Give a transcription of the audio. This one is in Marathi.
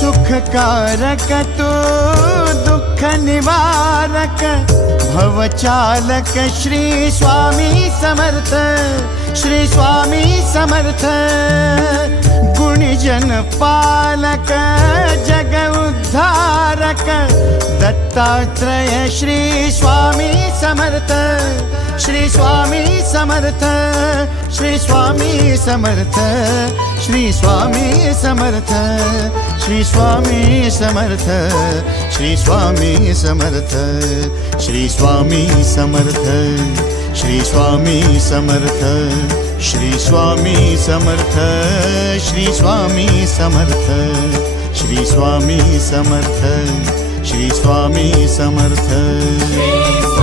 सुखकारक तू दुःख निवारक भवचालक श्री स्वामी समर्थ, श्री स्वामी समर्थ। गुणीजन पालक जग उद्धारक दत्तात्रेय श्री स्वामी समर्थ, श्री स्वामी समर्थ, श्री स्वामी समर्थ, श्री स्वामी समर्थ, श्री स्वामी समर्थ, श्री स्वामी समर्थ, श्री स्वामी समर्थ, श्री स्वामी समर्थ, श्री स्वामी समर्थ, श्री स्वामी समर्थ, श्री स्वामी समर्थ, श्री स्वामी समर्थ।